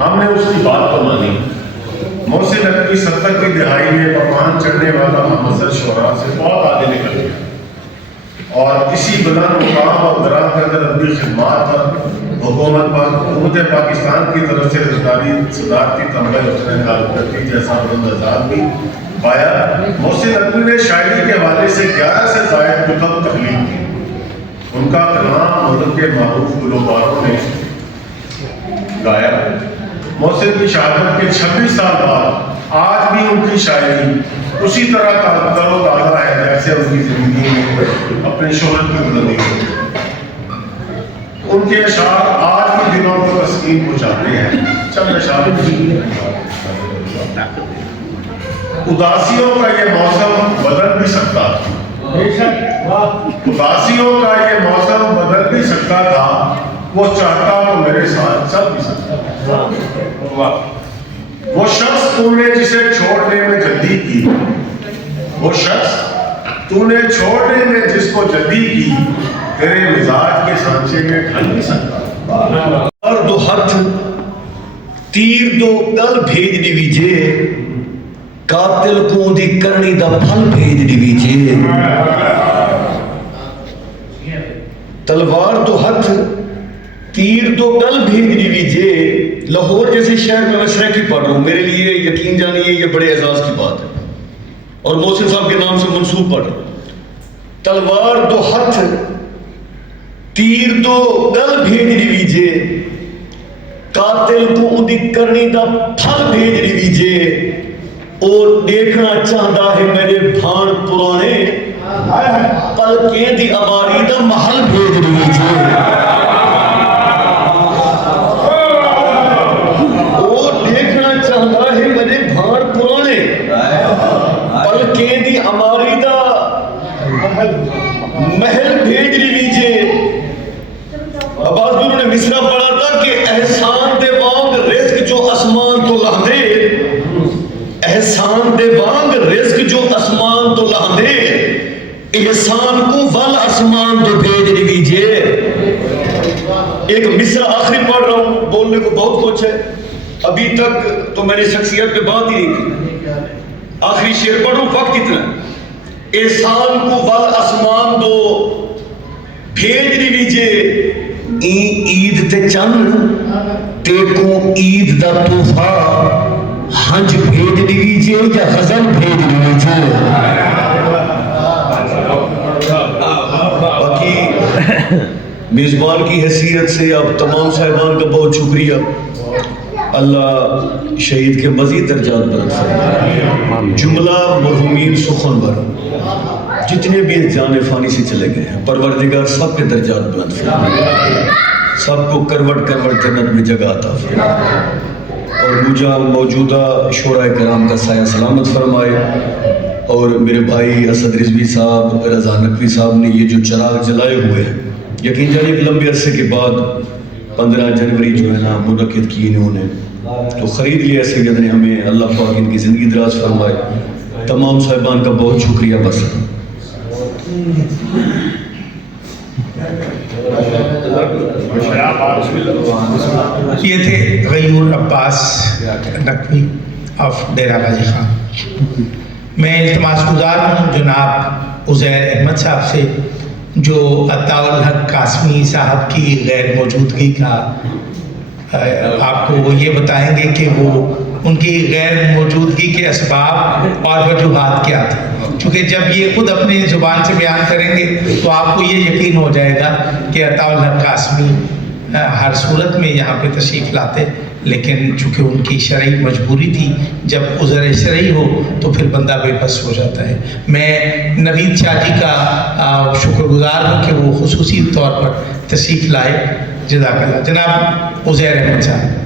ہم نے اس کی بات کو مانی۔ محسن نقوی 70 کی دہائی میں پکوان چڑھنے والا محمد شعراء سے بہت آگے نکل گیا اور اسی بلند مقام اور گراں قدر ادبی خدمات پر حکومت پاکستان کی طرف سے صدارتی تمغہ اس نے کارکردگی جیسا بلند اعزاز بھی پایا۔ محسن نقوی نے شاعری کے حوالے سے 11 سے زائد کتب تخلیق کی۔ ان کا کلام ملک کے معروف گلوکاروں نے گایا۔ محسن کی شہادت کے 26 سال بعد آج بھی ان کی شاعری اسی طرح تر و تازہ ہے جیسے ان کی زندگی میں اپنی شہرت کی بلندی ہوئی۔ ان کے اشعار آج بھی دلوں کو تسکین پہنچاتے ہیں۔ چند اشعار اداسیوں کا یہ موسم بدل بھی سکتا تھا، اداسیوں کا یہ موسم بدل بھی سکتا تھا، وہ چاہتا تو میرے ساتھ چل بھی سکتا تھا۔ وہ شخص تو نے جسے چھوڑنے میں جلدی کی، وہ شخص تو نے چھوڑنے میں جس کو جلدی کی، تیرے مزاج کے سانچے میں ڈھل بھی سکتا۔ اور دو ہاتھ تیر دو گل بھیج دیجیے، قاتل کو دی کرنی دا پھل بھیج دیجیے۔ تلوار دو ہاتھ تیر دو گل بھیج دیجیے۔ لاہور جیسے شہر میں مشرق کی پڑھ رہا ہوں، میرے لیے یقین جانیے یہ بڑے اعزاز کی بات ہے اور محسن صاحب کے نام سے منسوب پڑھ رہا ہوں۔ تلوار دو ہاتھ تیر دو گل بھیج دیجیے، قاتل کو ادی کرنی دا پھل بھیج دیجیے۔ اور دیکھنا چاہتا ہے میرے بھان پرانے، پلکیں دی آباری دا محل بھیج دیجیے۔ اور دیکھنا چاہتا ہے میرے بھان پرانے، پلکیں دی آباری دا محل بھیج دیجیے۔ عباس بھائی نے مصرع پڑھا تھا کہ احسان دے وانگ رزق جو آسمان تو لہدے، احسان دے وانگ رزق جو آسمان تو لہدے، احسان کو ول آسمان تو بھیج دیجیے۔ ایک مصرع آخری پڑھ رہا ہوں، بولنے کو بہت کچھ ہے، ابھی تک تو میں نے شخصیت پہ بات ہی نہیں کی۔ آخری شعر پڑھ رہا ہوں، وقت اتنا، احسان کو ول آسمان دو بھیج دیجیے۔ عید تے چند تے کو عید دا تحفہ ہنج بھیج دیجیے یا غزل بھیج دیجیے۔ باقی میزبان کی حیثیت سے آپ تمام صاحبان کا بہت شکریہ۔ اللہ شہید کے مزید درجات بلند فرمائے۔ جملہ مرحومین سخن بھر جتنے بھی جان فانی سے چلے گئے ہیں، پروردگار سب کے درجات بلند فرمائے، سب کو کروٹ کروٹ جنت میں جگہ عطا فرمائے، اور مجھے موجودہ شعراء کرام کا سایہ سلامت فرمائے۔ اور میرے بھائی اسد رضوی صاحب، رضا نقوی صاحب نے یہ جو چراغ جلائے ہوئے ہیں، یقین جانے کہ لمبے عرصے کے بعد 15 جنوری جو ہے نا منعقد کی انہوں نے، تو خرید لیا سید نے ہمیں، اللہ پاک ان کی زندگی دراز فرمائے۔ تمام صاحبان کا بہت شکریہ۔ بس یہ تھے غیور عباس نقوی آف ڈیرہ غازی خان۔ میں التماس گزار ہوں جناب عزیر احمد صاحب سے، جو عطاء الحق قاسمی صاحب کی غیر موجودگی کا آپ کو وہ یہ بتائیں گے کہ وہ ان کی غیر موجودگی کے اسباب اور وجوہات کیا تھے، چونکہ جب یہ خود اپنی زبان سے بیان کریں گے تو آپ کو یہ یقین ہو جائے گا کہ عطاء الحق قاسمی ہر صورت میں یہاں پہ تشریف لاتے، لیکن چونکہ ان کی شرعی مجبوری تھی، جب عذر شرعی ہو تو پھر بندہ بے بس ہو جاتا ہے۔ میں نوید شاہ جی کا شکر گزار ہوں کہ وہ خصوصی طور پر تشریف لائے۔ جزاک اللہ۔ جناب عزیر احمد صاحب۔